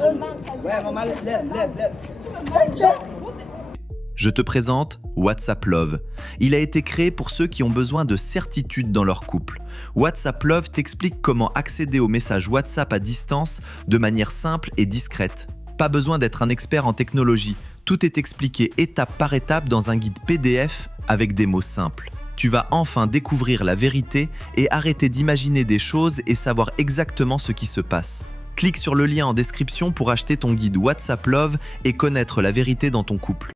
Ouais, maman, lève. Je te présente WhatsApp Love. Il a été créé pour ceux qui ont besoin de certitude dans leur couple. WhatsApp Love t'explique comment accéder aux messages WhatsApp à distance de manière simple et discrète. Pas besoin d'être un expert en technologie. Tout est expliqué étape par étape dans un guide PDF avec des mots simples. Tu vas enfin découvrir la vérité et arrêter d'imaginer des choses et savoir exactement ce qui se passe. Clique sur le lien en description pour acheter ton guide WhatsApp Love et connaître la vérité dans ton couple.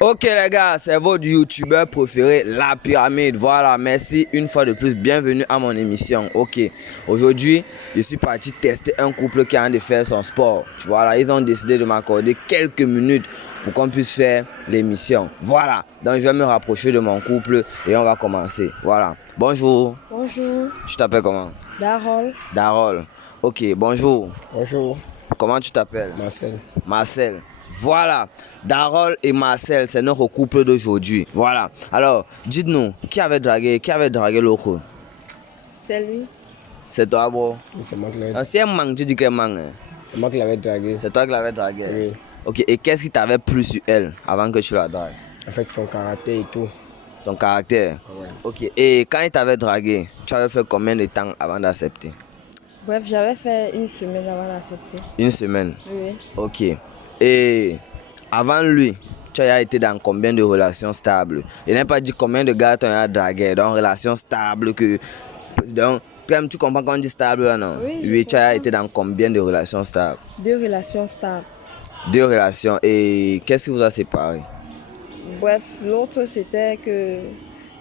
Ok les gars, c'est votre youtubeur préféré, La Pyramide. Voilà, merci une fois de plus, bienvenue à mon émission. Ok, aujourd'hui, je suis parti tester un couple qui a envie de faire son sport. Voilà, ils ont décidé de m'accorder quelques minutes pour qu'on puisse faire l'émission. Voilà, donc je vais me rapprocher de mon couple et on va commencer. Voilà, bonjour. Bonjour. Tu t'appelles comment? Darol. Darol. Ok, bonjour. Bonjour. Comment tu t'appelles? Marcel. Marcel. Voilà, Darol et Marcel, c'est notre couple d'aujourd'hui. Voilà. Alors, dites-nous, qui avait dragué l'autre? C'est lui. C'est toi, bro. Oui, c'est moi qui l'avais Ah, si un manque, tu dis qu'elle manque. Hein? C'est moi qui l'avais dragué. C'est toi qui l'avais dragué. Oui. Ok, et qu'est-ce qui t'avait plu sur elle avant que tu la dragues? En fait, son caractère et tout. Son caractère. Ouais. Ok, et quand il t'avait dragué, tu avais fait combien de temps avant d'accepter? Bref, j'avais fait une semaine avant d'accepter. Une semaine. Oui. Ok. Et avant lui, tu as été dans combien de relations stables? Il n'a pas dit combien de gars tu as dragué dans relations stables que. Donc, tu comprends quand on dit stable là, non? Oui, tu as été dans combien de relations stables? 2 relations stables. 2 relations. Et qu'est-ce qui vous a séparés? Bref, l'autre c'était que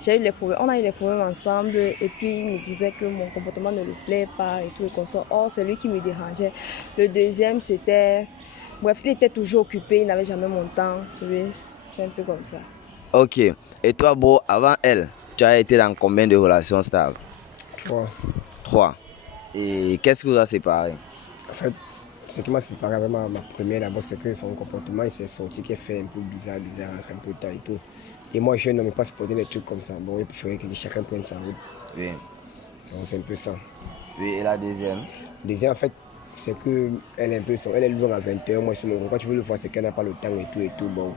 j'ai eu les problèmes. On a eu des problèmes ensemble et puis il me disait que mon comportement ne lui plaît pas et tout et comme ça. Or, c'est lui qui me dérangeait. Le deuxième c'était. Bref, il était toujours occupé, il n'avait jamais mon temps. Oui, c'est un peu comme ça. Ok. Et toi, bro, avant elle, tu as été dans combien de relations stables? 3. 3. Et qu'est-ce qui vous a séparés? En fait, ce qui m'a séparé avec ma première d'abord, c'est que son comportement, il s'est sorti, qui est fait un peu bizarre, un peu tard et tout. Et moi, je n'aimais pas supporter des trucs comme ça. Bon, il préférait que chacun prenne sa route. Oui. C'est un peu ça. Oui, et la deuxième? Deuxième, en fait, c'est qu'elle est un peu elle est loin à 21 mois. Quand tu veux le voir, c'est qu'elle n'a pas le temps et tout. Bon,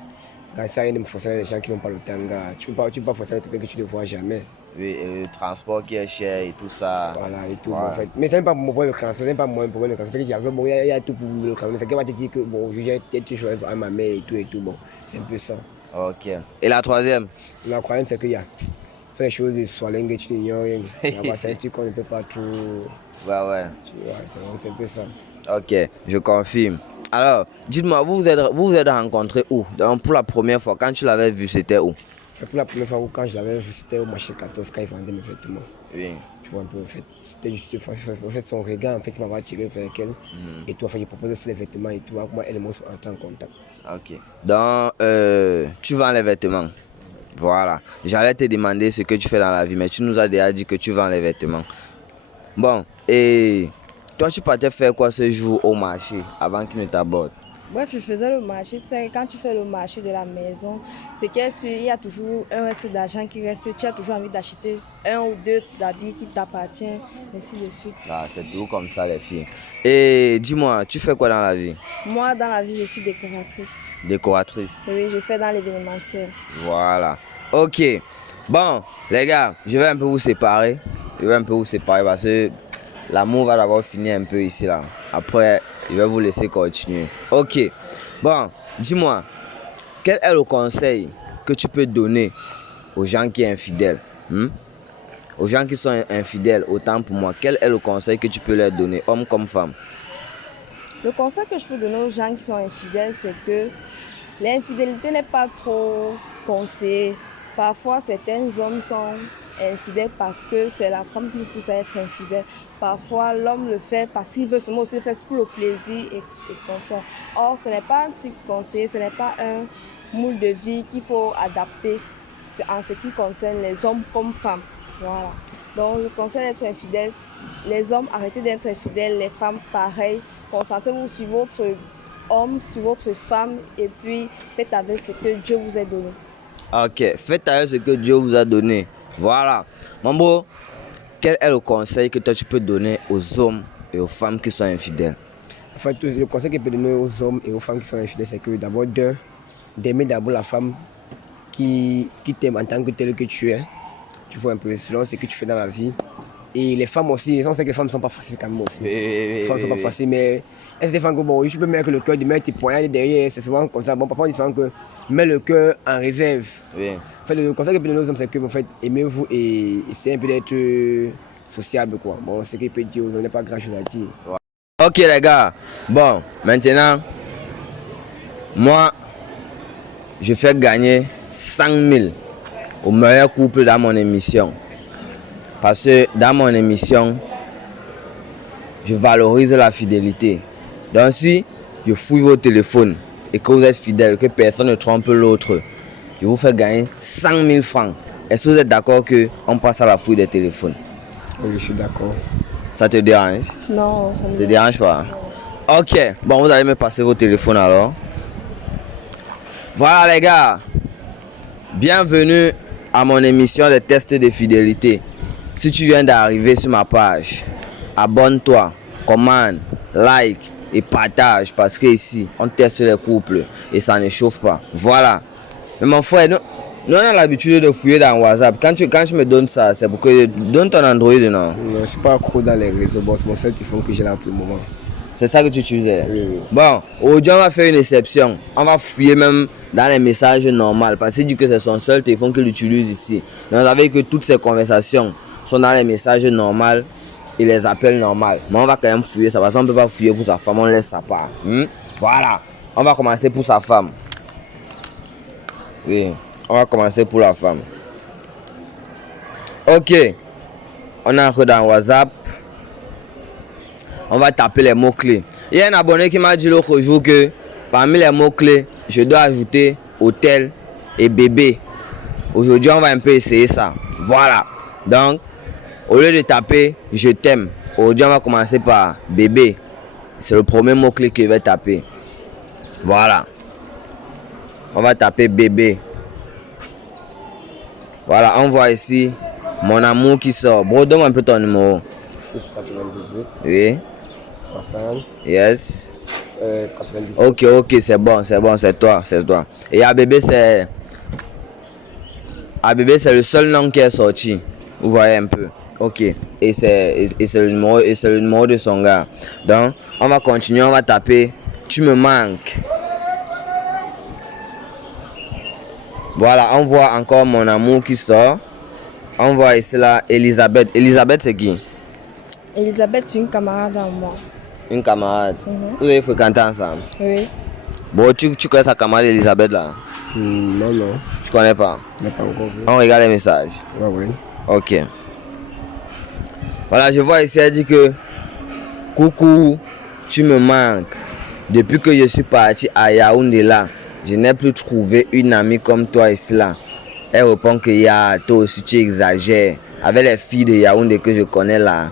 quand ça, il ne me force les gens qui n'ont pas le temps, gars. Tu ne peux pas forcer quelqu'un que tu ne vois jamais. Oui, et le transport qui est cher et tout ça. Voilà, et tout. Ouais. Bon, en fait. Mais ce n'est pas mon problème le cancer, ce n'est pas mon problème le cancer. C'est que bon, il y a tout pour le cancer. C'est qu'elle va te dire que bon, j'ai été choisi à ma mère et tout. Bon, c'est un peu ça. Ok. Et la troisième? La croyance, c'est qu'il y a ces choses de soiling que tu ignores. C'est un truc qu'on ne peut pas trop. Ouais. C'est un peu ça. Ok, je confirme. Alors, dites-moi, vous vous êtes rencontrés où? Donc, pour la première fois, quand tu l'avais vu, c'était où? Pour la première fois, quand je l'avais vu, c'était au marché 14, quand il vendait mes vêtements. Oui. Tu vois un peu, en fait, c'était juste en fait, son regard en fait, qui m'avait attiré vers elle. Et tout, en fait, j'ai proposé sur les vêtements et tout. Moi, elle et moi, on entrés en contact. Ok. Donc, tu vends les vêtements. Voilà. J'allais te demander ce que tu fais dans la vie, mais tu nous as déjà dit que tu vends les vêtements. Bon, et toi, tu partais faire quoi ce jour au marché avant qu'il ne t'aborde? Bref, je faisais le marché. C'est quand tu fais le marché de la maison, c'est qu'il y a toujours un reste d'argent qui reste. Tu as toujours envie d'acheter 1 ou 2 habits qui t'appartiennent, ainsi de suite. Ah, c'est tout comme ça, les filles. Et dis-moi, tu fais quoi dans la vie? Moi, dans la vie, je suis décoratrice. Décoratrice. Oui, je fais dans l'événementiel. Voilà. Ok. Bon, les gars, je vais un peu vous séparer. Parce que l'amour va d'abord finir un peu ici, là. Après, je vais vous laisser continuer. Ok. Bon, dis-moi, quel est le conseil que tu peux donner aux gens qui sont infidèles? Aux gens qui sont infidèles, autant pour moi, quel est le conseil que tu peux leur donner, homme comme femme? Le conseil que je peux donner aux gens qui sont infidèles, c'est que l'infidélité n'est pas trop conseillée. Parfois, certains hommes sont infidèles parce que c'est la femme qui le pousse à être infidèle. Parfois, l'homme le fait parce qu'il veut seulement aussi faire pour le plaisir et comme ça. Or, ce n'est pas un truc conseillé, ce n'est pas un moule de vie qu'il faut adapter en ce qui concerne les hommes comme femmes. Voilà. Donc, le conseil d'être infidèle, les hommes, arrêtez d'être infidèles, les femmes, pareil. Concentrez-vous sur votre homme, sur votre femme et puis faites avec ce que Dieu vous a donné. Ok, faites avec ce que Dieu vous a donné. Voilà. Mon bro, quel est le conseil que toi tu peux donner aux hommes et aux femmes qui sont infidèles? En fait, le conseil que je peux donner aux hommes et aux femmes qui sont infidèles, c'est que d'abord, d'aimer d'abord la femme qui t'aime en tant que telle que tu es. Tu vois un peu, selon ce que tu fais dans la vie. Et les femmes aussi, on sait que les femmes ne sont pas faciles quand même aussi. Les femmes ne sont pas faciles, mais elles des femmes que bon, je peux mettre le cœur, de mettre tes poignards derrière, c'est souvent comme ça. Bon, parfois on dit souvent que mets le cœur en réserve. Oui. En fait, le conseil que je peux donner aux hommes, c'est que en fait, aimez-vous et essayez un peu d'être sociable, quoi. Bon, ce qu'il peut dire aux hommes, n'est pas grand chose à dire. Ok les gars, bon, maintenant, moi, je fais gagner 100 000 au meilleur couple dans mon émission. Parce que dans mon émission, je valorise la fidélité. Donc si je fouille vos téléphones et que vous êtes fidèle, que personne ne trompe l'autre, je vous fais gagner 100 000 francs. Est-ce que vous êtes d'accord qu'on passe à la fouille des téléphones? Oui, je suis d'accord. Ça te dérange? Non, ça me Ça te dérange pas? Ok, bon, vous allez me passer vos téléphones alors. Voilà les gars, bienvenue à mon émission de tests de fidélité. Si tu viens d'arriver sur ma page, abonne-toi, commente, like et partage parce que ici on teste les couples et ça ne chauffe pas. Voilà. Mais mon frère, nous on a l'habitude de fouiller dans WhatsApp. Quand tu me donnes ça, c'est pour que donne ton Android, non? Non, je ne suis pas accro dans les réseaux. Bon, c'est mon seul téléphone que j'ai là pour le moment. C'est ça que tu utilisais? Oui, oui. Bon, aujourd'hui on va faire une exception. On va fouiller même dans les messages normaux parce qu'il dit que c'est son seul téléphone qu'il utilise ici. Donc vous savez que toutes ces conversations sont dans les messages normaux et les appels normaux. Mais on va quand même fouiller ça parce qu'on ne peut pas fouiller pour sa femme, on laisse sa part. Voilà, on va commencer pour sa femme. Oui, on va commencer pour la femme. Ok, on entre dans WhatsApp. On va taper les mots-clés. Il y a un abonné qui m'a dit l'autre jour que parmi les mots-clés, je dois ajouter hôtel et bébé. Aujourd'hui, on va un peu essayer ça. Voilà. Donc, au lieu de taper je t'aime, aujourd'hui, on va commencer par bébé. C'est le premier mot-clé que je vais taper. Voilà. On va taper bébé. Voilà, on voit ici mon amour qui sort. Bro, donne un peu ton numéro. 698. Oui. 60. Yes. 97. Ok, c'est bon, c'est toi. Et à bébé, c'est le seul nom qui est sorti. Vous voyez un peu. Ok. Et c'est le numéro de son gars. Donc, on va continuer, on va taper. Tu me manques. Voilà, on voit encore mon amour qui sort. On voit ici là Elisabeth. Elisabeth, c'est qui? Elisabeth, c'est une camarade à moi. Une camarade. Vous avez fréquenté ensemble? Oui. Bon, tu connais sa camarade Elisabeth là? Non, non. Tu connais pas? Je n'ai pas encore vu. On regarde les messages. Ouais. Ok. Voilà, je vois ici, elle dit que coucou, tu me manques. Depuis que je suis parti à Yaoundé là, je n'ai plus trouvé une amie comme toi ici là. Elle répond que toi aussi tu exagères. Avec les filles de Yaoundé que je connais là.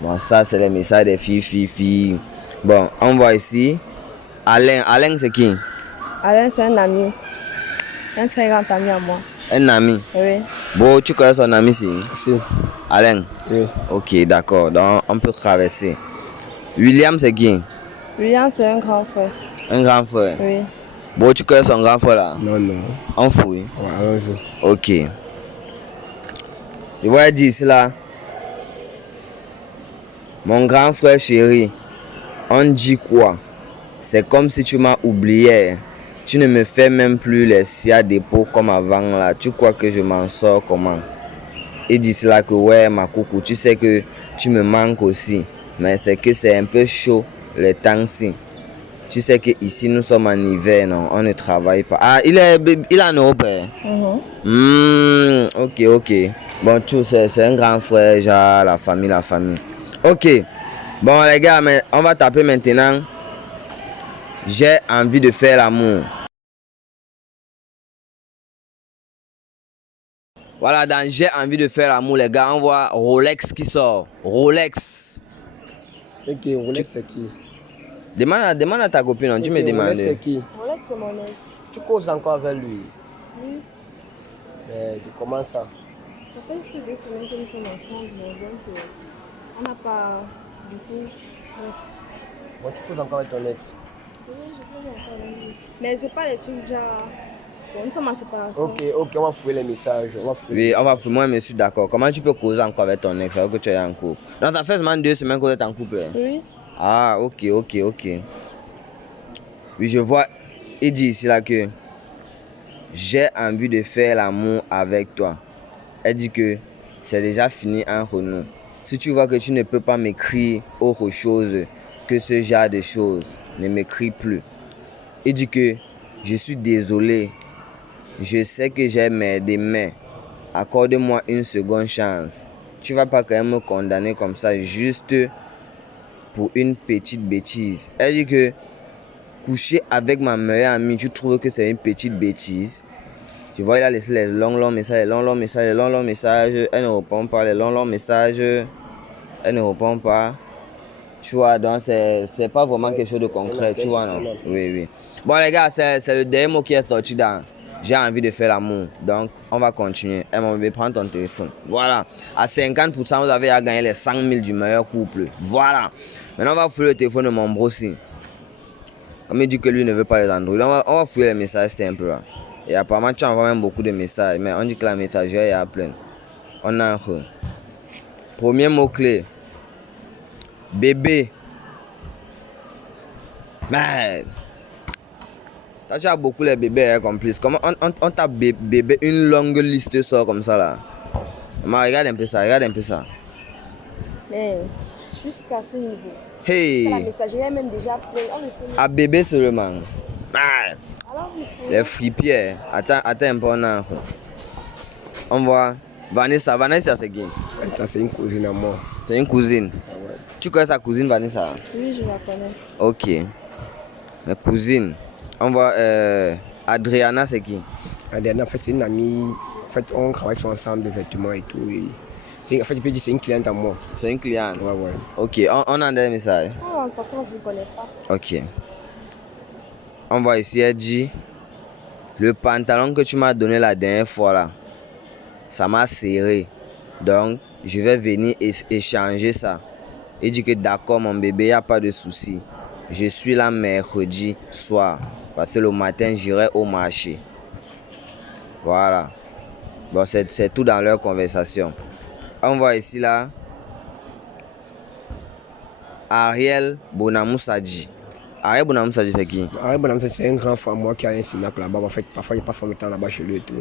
Bon, ça c'est les messages des filles. Bon, on voit ici. Alain c'est qui? Alain, c'est un ami. Un très grand ami à moi. Un ami? Oui. Bon, tu connais son ami si? Si. Alain? Oui. Ok, d'accord. Donc on peut traverser. William c'est qui? William, c'est un grand frère. Un grand frère? Oui. Bon, tu connais son grand frère là? Non. On fouille. Ouais, allons-y. Ok. Je vois dire ici là. Mon grand frère chéri, on dit quoi? C'est comme si tu m'as oublié. Tu ne me fais même plus les sia dépôts comme avant là. Tu crois que je m'en sors comment? Il dit cela que ouais ma coucou, tu sais que tu me manques aussi. Mais c'est que c'est un peu chaud les temps-ci. Tu sais que ici nous sommes en hiver, non? On ne travaille pas. Ah, il a un Europe. Ok. Bon, tout c'est un grand frère, genre la famille. Ok. Bon les gars, mais on va taper maintenant. J'ai envie de faire l'amour. Voilà, dans j'ai envie de faire l'amour, les gars, on voit Rolex qui sort. Rolex. Ok, Rolex c'est qui? Demande à ta copine, tu me demandes. Rolex c'est qui? Rolex, c'est mon ex. Tu causes encore avec lui? Oui. Mais comment ça? Ça fait juste 2 semaines que nous sommes ensemble, donc on n'a pas du coup. Bref. Bon, tu poses encore avec ton ex. Oui, je peux encore avec lui. Mais c'est pas les trucs genre. Bon, nous sommes en séparation. Ok, on va fouiller les messages. Oui, on va fouiller. Moi, je suis d'accord. Comment tu peux causer encore avec ton ex alors que tu es en couple? Donc, ça fait seulement 2 semaines que vous êtes en couple. Hein? Oui. Ah, ok. Oui, je vois. Il dit ici là que j'ai envie de faire l'amour avec toi. Elle dit que c'est déjà fini entre nous. Si tu vois que tu ne peux pas m'écrire autre chose que ce genre de choses, ne m'écris plus. Il dit que je suis désolé. Je sais que j'ai des mains. Accorde-moi une seconde chance. Tu vas pas quand même me condamner comme ça juste pour une petite bêtise. Elle dit que coucher avec ma meilleure amie, tu trouves que c'est une petite bêtise? Je vois, il a laissé les longs messages. Elle ne répond pas, les longs messages. Elle ne répond pas. Tu vois, donc c'est pas vraiment quelque chose de concret, tu vois, non? Oui. Bon, les gars, c'est le dernier mot qui est sorti dans j'ai envie de faire l'amour. Donc, on va continuer. Et mon bébé, prends ton téléphone. Voilà. À 50%, vous avez à gagner les 100 000 du meilleur couple. Voilà. Maintenant, on va fouiller le téléphone de mon bro aussi. Comme il dit que lui ne veut pas les Android, on va fouiller les messages simples là. Et apparemment, tu envoies même beaucoup de messages. Mais on dit que la messagerie est pleine. On a un premier mot-clé. Bébé. Mais tu as beaucoup les bébés complices. Comment on tape bébé, une longue liste sort comme ça là. Mais regarde un peu ça. Mais jusqu'à ce niveau. Hey. La messagerie est même déjà pleine. À bébé seulement. Alors, les fripières. Attends un peu. On voit. Vanessa, c'est qui? Ça, c'est une cousine à moi. C'est une cousine. Ouais. Tu connais sa cousine Vanessa? Oui, je la connais. Ok. Ma cousine. On voit Adriana, c'est qui? Adriana, en fait, c'est une amie. En fait, on travaille sur ensemble de vêtements et tout. En fait, je peux dire c'est une cliente à moi. C'est une cliente? Ouais. Ok, on a des messages. Ah, de toute façon, je ne connais pas. Ok. On voit ici, elle dit le pantalon que tu m'as donné la dernière fois là, ça m'a serré. Donc, je vais venir échanger ça. Il dit que d'accord, mon bébé, il n'y a pas de souci. Je suis là mercredi soir. Parce que le matin, j'irai au marché. Voilà. Bon, c'est tout dans leur conversation. On voit ici là Ariel Bonamousadji. Ariel Bonamousadji, c'est qui? Ariel Bonamousadji, c'est un grand frère moi qui a un Sinac là-bas. En fait, parfois, il passe son temps là-bas chez lui et tout.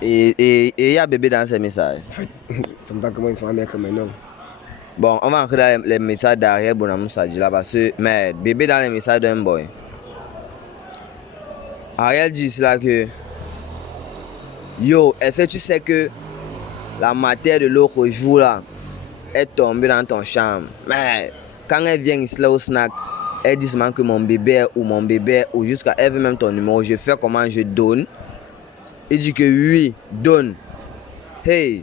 Et il y a bébé dans ces messages. En fait, c'est me que moi, il faut un mec comme un homme. Bon, on va entrer dans les messages d'Ariel Bonamousadji là parce que, mais bébé dans les messages d'un boy. Ariel dit cela que yo, est-ce que tu sais que la matière de l'autre jour là est tombée dans ton chambre? Mais quand elle vient ici là au snack, elle dit seulement que mon bébé ou jusqu'à elle veut même ton numéro. Je fais comment je donne. Il dit que oui, donne. Hey,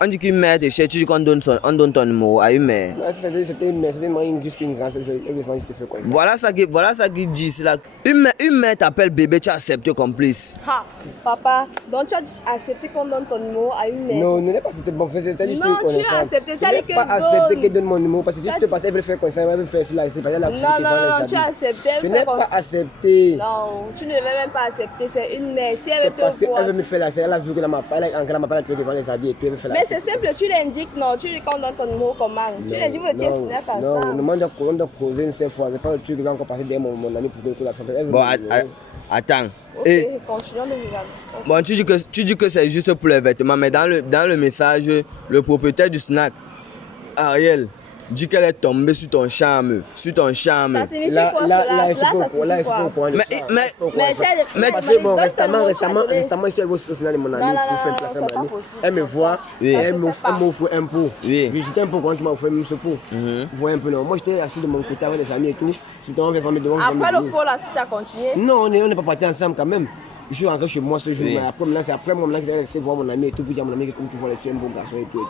on dit qu'une mère te cherche, tu dis qu'on donne ton numéro à une mère. C'était une grâce. Voilà ça qui dit, c'est là. Une mère t'appelle bébé, tu acceptes complice. Ha, papa, donc tu as accepté qu'on donne ton numéro à une mère? Non, ne pas accepté. Bon, c'est juste non, tu as accepté, tu as dit que pas accepté qu'elle donne mon numéro parce que si tu te passes, elle veut faire comme ça, elle veut faire cela, c'est pas là. Non, tu as accepté. Je n'ai pas accepté. Non, tu ne devais même pas accepter, c'est une mère. Si elle veut te voir. C'est parce qu'elle veut me tu... faire la série, elle a vu que la m'a pas devant les habits et puis elle veut faire la. Mais c'est simple, tu l'indiques, non, tu dis qu'on donne ton numéro comment? Tu l'indiques, vous étiez signé comme ça. Non, on doit causer une seule fois, c'est pas le truc que j'ai encore passé derrière mon ami pour que la femme. Bon, attends. Ok, continuons de regarder. Bon, tu dis que c'est juste pour les vêtements, mais dans le message, le propriétaire du snack, Ariel, dit qu'elle est tombée sur ton charme. Ça signifie quoi cela? Récemment, j'étais au final de mon ami pour faire placer mon ami. Elle me voit, elle m'offre un pot. Oui. J'étais un peu quand tu m'as offert ce pot. Vous voyez un peu, non. Moi, j'étais assis de mon côté avec les amis et tout. Après le pot, la suite a continué? Non, on n'est pas partis ensemble quand même. Je suis rentré chez moi ce jour, mais c'est après moi que j'ai resté voir mon ami et tout, puis dire à mon ami que comme tu vois, je suis un bon garçon et tout.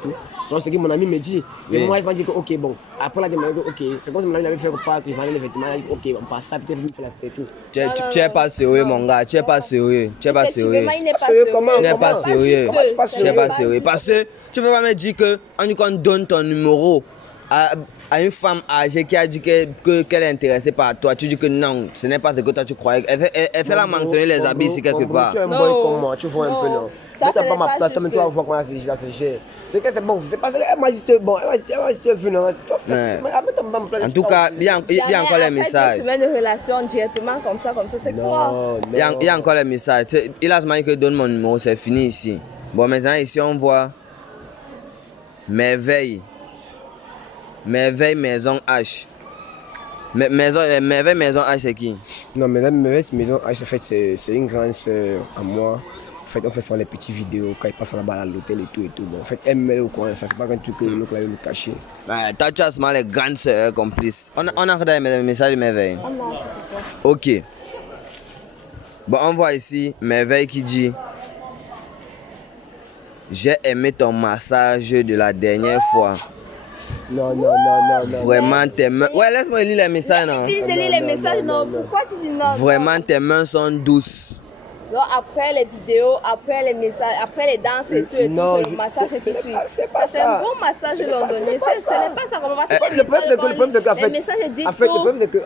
C'est ce que mon ami me dit. Et moi, il m'a dit que ok, bon. Après la demande, ok, c'est comme si mon ami avait fait repas, qu'il vendait les vêtements, il a dit ok, on passe ça, peut-être vous me faites la suite et tout. Tu n'es pas sérieux, mon gars, tu n'es pas sérieux. Tu n'es pas sérieux. Tu n'es pas sérieux. Tu n'es pas sérieux. Parce que tu ne peux pas me dire qu'on donne ton numéro à une femme âgée qui a dit qu'elle est intéressée par toi, tu dis que non, ce n'est pas ce que toi tu croyais. Elle fait la mentionner les habits ici quelque part. Tu es un boy comme moi, tu vois un peu, non? Ça, Tu n'as pas ma place, toi, mais tu vas voir comment c'est géré. C'est que c'est bon, c'est pas ça. Elle m'a juste bon, elle m'a juste vu, non? En tout cas, il y a encore les messages. Tu mets une relation directement comme ça, c'est quoi? Il y a encore les messages. Il a demandé que donne mon numéro, c'est fini ici. Bon, maintenant ici on voit Merveille Maison H. Merveille Maison H, c'est qui? Non, Merveille Maison H, en fait, c'est une grande sœur à moi. En fait, on fait souvent les petites vidéos quand ils passent là-bas à l'hôtel et tout. Bon, en fait, elle me met au coin, ça, c'est pas un truc que l'autre là veut me cacher. Toi, tu as seulement les grandes sœurs complices. On a regardé les messages de Merveille. Ok. Bon, on voit ici Merveille qui dit: j'ai aimé ton massage de la dernière fois. Non. Vraiment, tes mains. Ouais, laisse-moi lire les messages, non? Fils de lire les messages, non. Pourquoi tu dis non? Vraiment, tes mains sont douces. Non, après les vidéos, après les messages, après les danses et tout, c'est le massage qui suit. C'est un bon massage londonien. Ce n'est pas ça qu'on va faire. Le problème, c'est que les messages disent le problème, c'est que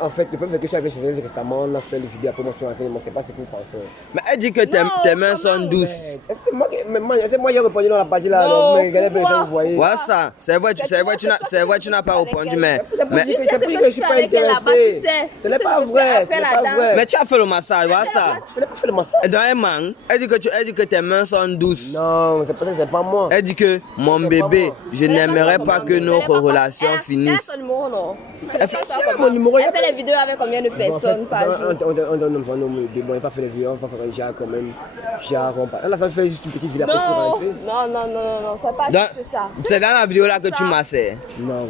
je suis arrivé chez elle récemment, on a fait les vidéos, après moi je suis rentré, moi je sais pas ce que vous pensez. Mais elle dit que tes mains sont douces. C'est moi qui ai répondu dans la page là, donc regardez bien ça, vous voyez. Ouais, ça, c'est vrai, tu n'as pas répondu, mais C'est pour dire que je suis pas intéressé. Ce n'est pas vrai, c'est pas vrai. mais tu as fait le massage, ouais, ça. Je n'ai pas fait le massage. Dans un man, elle dit que tes mains sont douces. Non, c'est pas ça, c'est pas moi. Elle dit que mon bébé, je n'aimerais pas que nos relations finissent. Elle fait les vidéos avec combien de personnes par jour? On donne mon nom, bon, il n'a pas fait les vidéos, on va faire un genre quand même. Elle a fait juste une petite vidéo après pour rentrer. Non, c'est pas juste ça. C'est dans la vidéo là que tu massais. Non.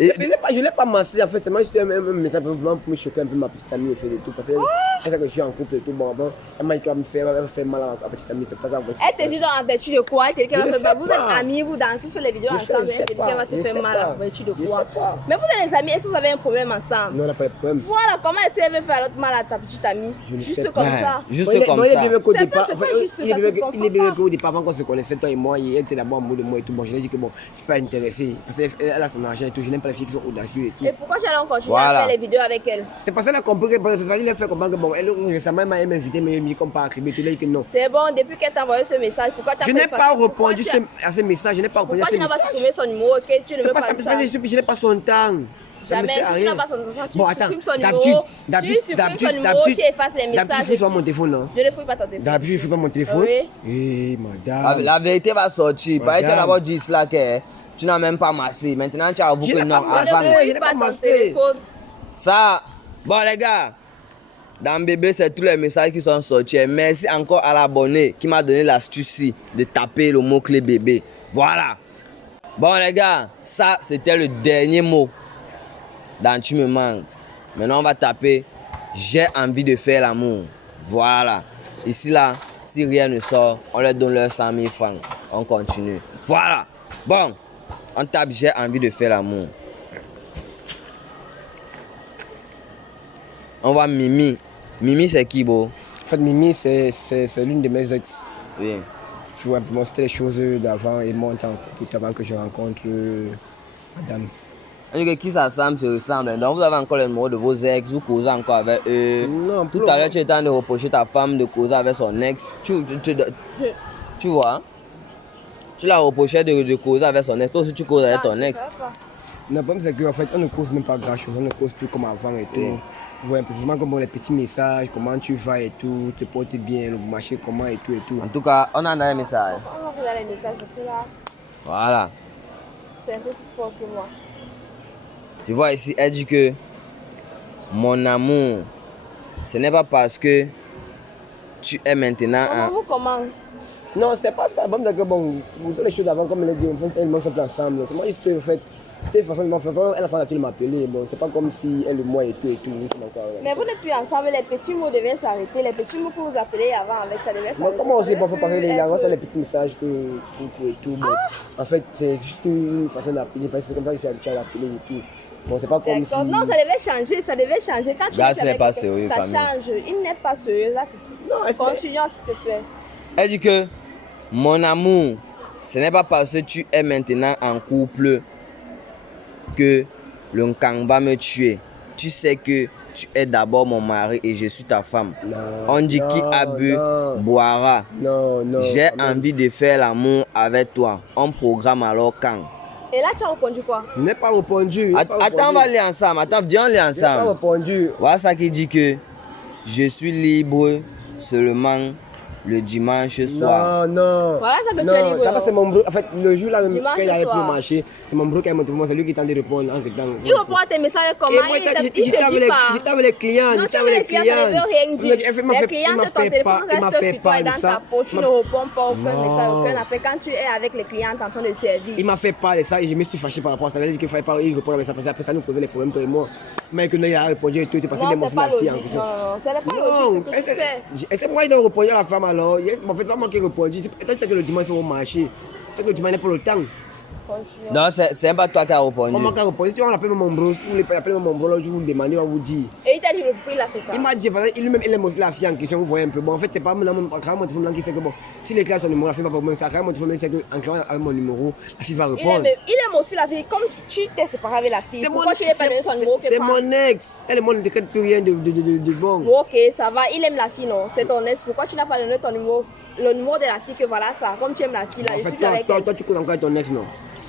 Je ne l'ai pas massé, en fait, c'est moi juste un message pour me choquer un peu ma petite amie et faire des tout. Parce qu'elle sait que je suis en couple et tout, bon, elle m'a dit qu'elle me fait mal à ma petite amie, c'est pour ça qu'elle elle te dit en vertu de quoi? Quelqu'un va faire. Vous êtes amis, vous dansez, vous faites les vidéos ensemble, quelqu'un va te faire mal à vertu de quoi? Mais vous êtes les amis, est-ce que vous avez un problème ensemble? Non, on n'a pas de problème. Voilà, comment elle veut faire l'autre mal à ta petite amie? Juste comme ça. Juste comme ça. Il est bien qu'au départ, avant qu'on se connaissait, toi et moi, il était d'abord amoureux de moi et tout. Bon, je lui ai dit que bon, je ne suis pas intéressé. Parce qu'elle a son argent et tout, je n'aime pas les filles qui sont audacieuses et tout. Et pourquoi j'allais continuer à faire les vidéos avec elle? C'est parce qu'elle a compris que, elle a fait comprendre que bon, elle récemment elle m'a invité, mais elle m'a dit qu'on pas attribué, tu l'as dit que non. C'est bon, depuis qu'elle t'a envoyé ce message, pourquoi tu as Je n'ai pas répondu à ce message, je n'ai pas répondu à ce message. Pourquoi tu n'as pas supprimé son numéro, ok? Tu ne veux pas ça? Je n'ai pas son temps. Jamais, si tu n'as pas son temps, tu supprimes son numéro, tu effaces les messages. D'habitude, je fouille mon téléphone, non? Je ne fouille pas ton téléphone. D'habitude, je ne fouille pas mon téléphone. Oui. Madame. La vérité va sortir. Par exemple, tu as d'abord dit cela que tu n'as même pas massé. Maintenant, tu avoues que non. Avant. Je n'ai pas ton téléphone. Ça, bon les gars, dans bébé, c'est tous les messages qui sont sortis. Merci encore à l'abonné qui m'a donné l'astuce de taper le mot-clé bébé. Voilà. Bon les gars, ça c'était le dernier mot dans Tu me manques. Maintenant on va taper j'ai envie de faire l'amour. Voilà. Ici là, si rien ne sort, on leur donne leurs 100 000 francs. On continue. Voilà. Bon, on tape j'ai envie de faire l'amour. On voit Mimi. Mimi, c'est qui, beau? En fait, Mimi, c'est l'une de mes ex. Oui. Tu vois, c'était les choses d'avant et moi, en tant que avant que je rencontre madame. Qui s'assemble, se ressemble. Donc, vous avez encore le numéro de vos ex, vous causez encore avec eux. Non, tout à l'heure, tu étais en train de reprocher ta femme de causer avec son ex. Tu vois? Tu l'as reproché de causer avec son ex. Toi aussi, tu causes avec ton ex. Non, le problème, c'est qu'en fait, on ne cause même pas grand-chose. On ne cause plus comme avant et tout. Oui. Vous voyez un peu comme les petits messages, comment tu vas et tout, te portes bien, le marché, comment et tout et tout. En tout cas, on a un message. On a les messages, c'est là. Voilà. C'est un peu plus fort que moi. Tu vois ici, elle dit que mon amour, ce n'est pas parce que tu es maintenant un... Comment? Non, c'est pas ça. Bon, bon, vous savez les choses avant, comme elle a dit, elles sont ensemble. C'est moi juste en fait. C'était façon, elle a fait m'appeler. Bon, c'est pas comme si elle et moi et tout. Mais vous n'êtes plus ensemble, les petits mots devaient s'arrêter. Les petits mots que vous appelez avant avec ça devait s'arrêter. Comment on sait pas parler les langues, c'est les petits messages et tout. Bon, en fait, c'est juste une façon d'appeler, parce que c'est comme ça que c'est habitué à l'appeler et tout. Bon, c'est pas comme si... Non, ça devait changer, ça devait changer. Quand là, ce n'est pas sérieux, ça change, il n'est pas sérieux, là, c'est... Non, continuons, s'il te plaît. Elle dit que mon amour, ce n'est pas parce que tu es maintenant en couple que le Nkang va me tuer. Tu sais que tu es d'abord mon mari et je suis ta femme. Non, On dit qui a bu boira. Non, non. J'ai envie de faire l'amour avec toi. On programme alors quand? Et là, tu as répondu quoi? Je n'ai pas répondu. Attends, on va aller ensemble. Attends, viens, on aller Je n'ai pas ensemble. répondu. Voilà ça qui dit que je suis libre seulement le dimanche soir. Non, non. Voilà ça que non, tu es libre. ça, c'est mon bro. En fait, le jour là, même Dimanche quand il n'avait plus soir. marché, c'est mon bro qui a montré moi, c'est lui qui tente de répondre en temps. Il répond à tes messages comment? Et moi, Il te dit pas. j'étais avec les clients. Non, tu as les clients, ça ne veut rien dire. Les clients de ton téléphone restent sur toi et dans ta peau. Tu ne réponds pas aucun message, aucun appel. Quand tu es avec les clients, tu es en train de servir. Il m'a fait parler de ça et je me suis fâché par rapport à ça. Il a dit qu'il fallait pas y répondre à ça parce que après ça nous causait les problèmes toi et moi. Mais que non, il a répondu et tout, il était passé Non, des mots c'est sur pas la fille en logique. question. Non, ce n'est pas logique ce que tu fais. Et c'est moi qui dois répondre à la femme alors. En fait, c'est pas moi qui répondu. Toi, tu sais que le dimanche, il faut marcher. Tu sais que le dimanche n'est pas le temps. Continue. Non, c'est pas toi qui as répondu. Comment qui a répondu? Si tu appelles mon bro, si vous voulez appeler mon bro, je vous le demande, il va vous dire. Et il t'a dit le prix, il a fait ça. Il m'a dit, parce qu'il lui-même, il aime aussi la fille en question, vous voyez un peu. Bon, en fait, c'est pas mon téléphone qui sait que bon, si les clients sont numéro, la fille va pas prendre ça. Quand mon téléphone sait qu'en clairant avec mon numéro, la fille va répondre. Il aime aussi la fille. Comme tu t'es séparé avec la fille, pourquoi tu n'as pas donné son numéro? C'est mon ex. Elle et moi ne décrète plus rien de bon. Bon, ok, ça va. Il aime la fille, non? C'est ton ex. Pourquoi tu n'as pas donné ton numéro? Le numéro de la fille, que voilà ça. Comme tu aimes la fille, là, En je fait, suis plus avec elle. toi, tu couches encore avec ton ex, non?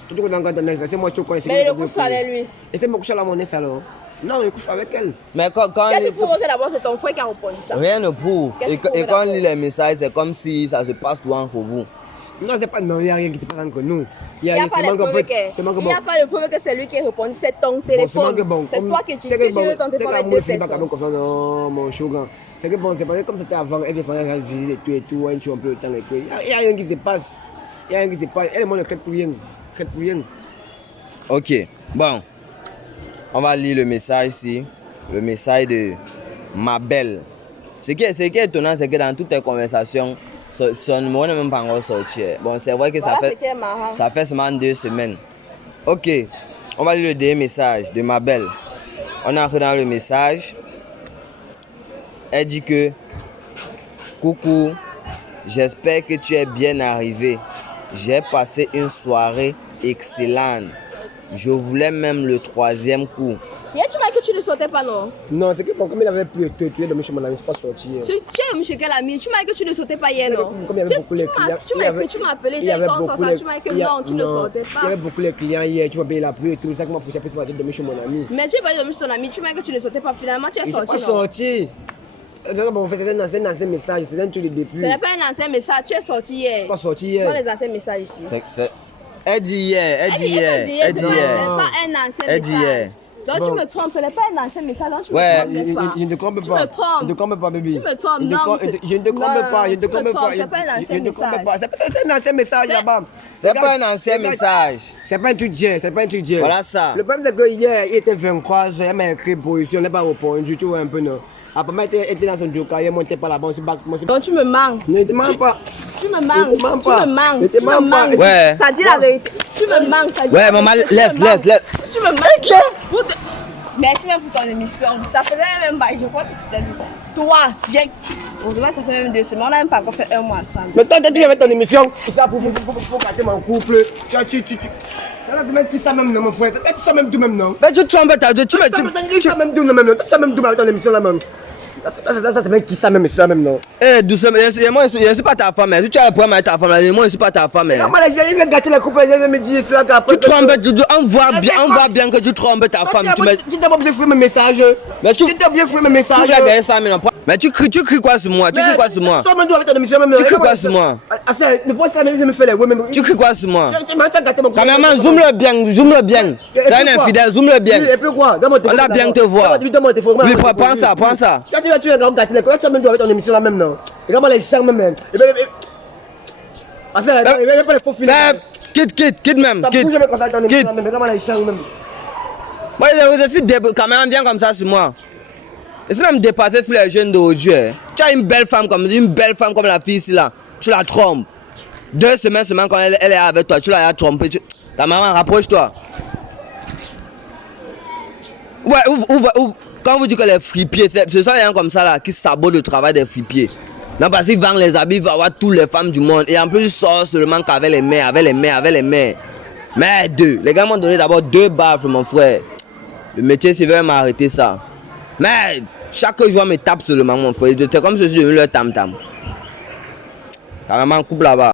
Toi, tu couches encore avec ton ex. C'est moi, je te connais. Mais il ne couche pas avec lui. Et c'est moi qui couche à mon ex alors? Non, il couche pas avec elle. Mais quand Qu'est-ce que tu prouves d'abord? C'est ton frère qui a répondu ça. rien ne prouve. Qu'est-ce Et, que tu et prouves quand on d'abord? lit les messages, c'est comme si ça se passe tout entre vous. Non, c'est pas. Non, il n'y a rien qui se passe entre nous. Il n'y a pas de preuve que c'est lui qui a répondu. C'est ton téléphone. C'est toi qui utilises ton téléphone avec deux personnes. Non, mon shogun. C'est que bon, c'est parce que comme c'était avant, elle vient faire visite et tout, elle tue un peu le temps et tout. Il n'y a rien qui se passe. Il n'y a rien qui se passe. Elle et moi ne crête pour rien. Crête pour rien. Ok, bon. On va lire le message ici. Le message de ma belle. Ce qui est étonnant, c'est que dans toutes tes conversations, son numéro n'est même pas encore sorti. Bon, c'est vrai que Voilà, c'était marrant. ça fait seulement 2 semaines. Ok, on va lire le dernier message de ma belle. On entre dans le message. Elle dit que coucou, j'espère que tu es bien arrivé. J'ai passé une soirée excellente. Je voulais même le 3e coup. Hier, tu m'as dit que tu ne sortais pas, non? Non, c'est que bon, comme il avait plus de tuer de chez mon ami, c'est pas sorti. Tu es venu chez quel ami? Tu m'as dit que tu ne sortais pas hier, non? Comme il y avait beaucoup de clients. Tu m'as appelé, tu m'as dit que non, tu ne sortais pas. Il y avait beaucoup de clients hier, tu vas payer la pluie et tout. C'est ça qui m'a poussé plus pour aller dormir chez mon ami. Mais tu es pas dormi chez ton ami, tu m'as dit que tu ne sortais pas. Finalement, tu es Il s'est sorti, pas non? sorti. Bon, en fait, c'est un ancien message, c'est un truc de début. Ce n'est pas un ancien message, tu es sorti hier. C'est pas sorti Ce hier. sont les anciens messages ici. Elle dit hier, elle dit hier, elle dit Ce n'est hier. pas un ancien Elle dit hier. message. Donc tu me trompes, ce n'est pas un ancien message, donc tu Ouais, me trompes, n'est-ce pas? Je ne te trompe Tu pas. me trompes. Je ne te trompe pas, baby. Tu me trompes, Je ne te non, trompe c'est- je ne te trompe Non, pas. Je ne te tu me trompe pas. trompes, c'est pas un ancien Je ne te trompe message. pas. C'est un ancien message là-bas. C'est pas un ancien message. C'est pas un truc d'hier, c'est pas un truc d'hier. Voilà ça. Le problème c'est que hier, il était 23, elle m'a écrit position, elle n'a pas répondu, tu vois un peu non. Après, moi, elle était dans son joker, elle montait pas là-bas, on s'est battu. Donc tu me manques. Ne te mens pas. Tu me manques. Ne te mens Tu pas. me manques. Ne te Tu me mens pas. manques. Ouais. Ça dit la vérité. Tu me manques. Ça dit Ouais, la maman, vérité. laisse, Tu me manques. laisse. Tu me manques. Merci même pour ton émission. Ça faisait même pas, je crois que c'était lui. Toi, viens. Heureusement, ça fait même 2 semaines. On n'a même pas encore fait 1 mois ensemble. Mais toi, tu viens avec ton émission, c'est ça pour gâter mon couple. Tu. Ça même qui ça même non, mon frère. Tu ça même tout même non. Mais tu trompes ta tu Ça même tout même non. Tu ça même tout avec ton émission là même. Ça c'est même qui ça même, c'est ça même non. Eh, doucement, moi je suis pas ta femme. Si tu as un problème avec ta femme, moi je suis pas ta femme. Non, moi j'ai même gâté la couple, j'ai même dit cela qu'après. Tu trompes, on voit bien que tu trompes ta femme. Tu t'as pas bien fait mes messages. Mais tu t'as bien fait mes tu messages. vas gagner 100 000 emplois. Mais tu cries quoi sur moi? Tu cries quoi sur moi? Toi, même avec ton émission même. Tu cries quoi sur moi? Ah, ça, le point ça même fait les ouais même. Tu cries quoi sur moi? Tu m'as gâté mon couple. Caméraman, zoome-le bien. C'est un infidèle, zoome-le bien. Et puis quoi? On a bien te voir. Oui, prends ça. Tu vas gâter les tu même avec ton émission là même non. Regarde les chiens même. Et ben ah ça, il va pas les faux films. Quitte même. Ça bouge avec ton émission même. Regarde les chiens même. Moi, je suis caméraman bien comme ça sur moi. Et c'est même dépassé sur les jeunes d'aujourd'hui. Tu as une belle femme comme la fille ici là. Tu la trompes. 2 semaines seulement quand elle est avec toi, tu l'as trompée. Ta maman, rapproche-toi. Ouais, quand vous dites que les fripiers, ce sont les gens comme ça là qui sabotent le travail des fripiers. Non, parce qu'ils vendent les habits, ils vont avoir toutes les femmes du monde. Et en plus, ils sortent seulement qu'avec les mères, Merde, les gars m'ont donné d'abord 2 baffes, mon frère. Le métier, c'est vraiment m'arrêter ça. Merde, chaque jour, me tape sur le maman, mon frère. C'est comme si je suis devenu leur tam-tam. Carrément, coupe là-bas.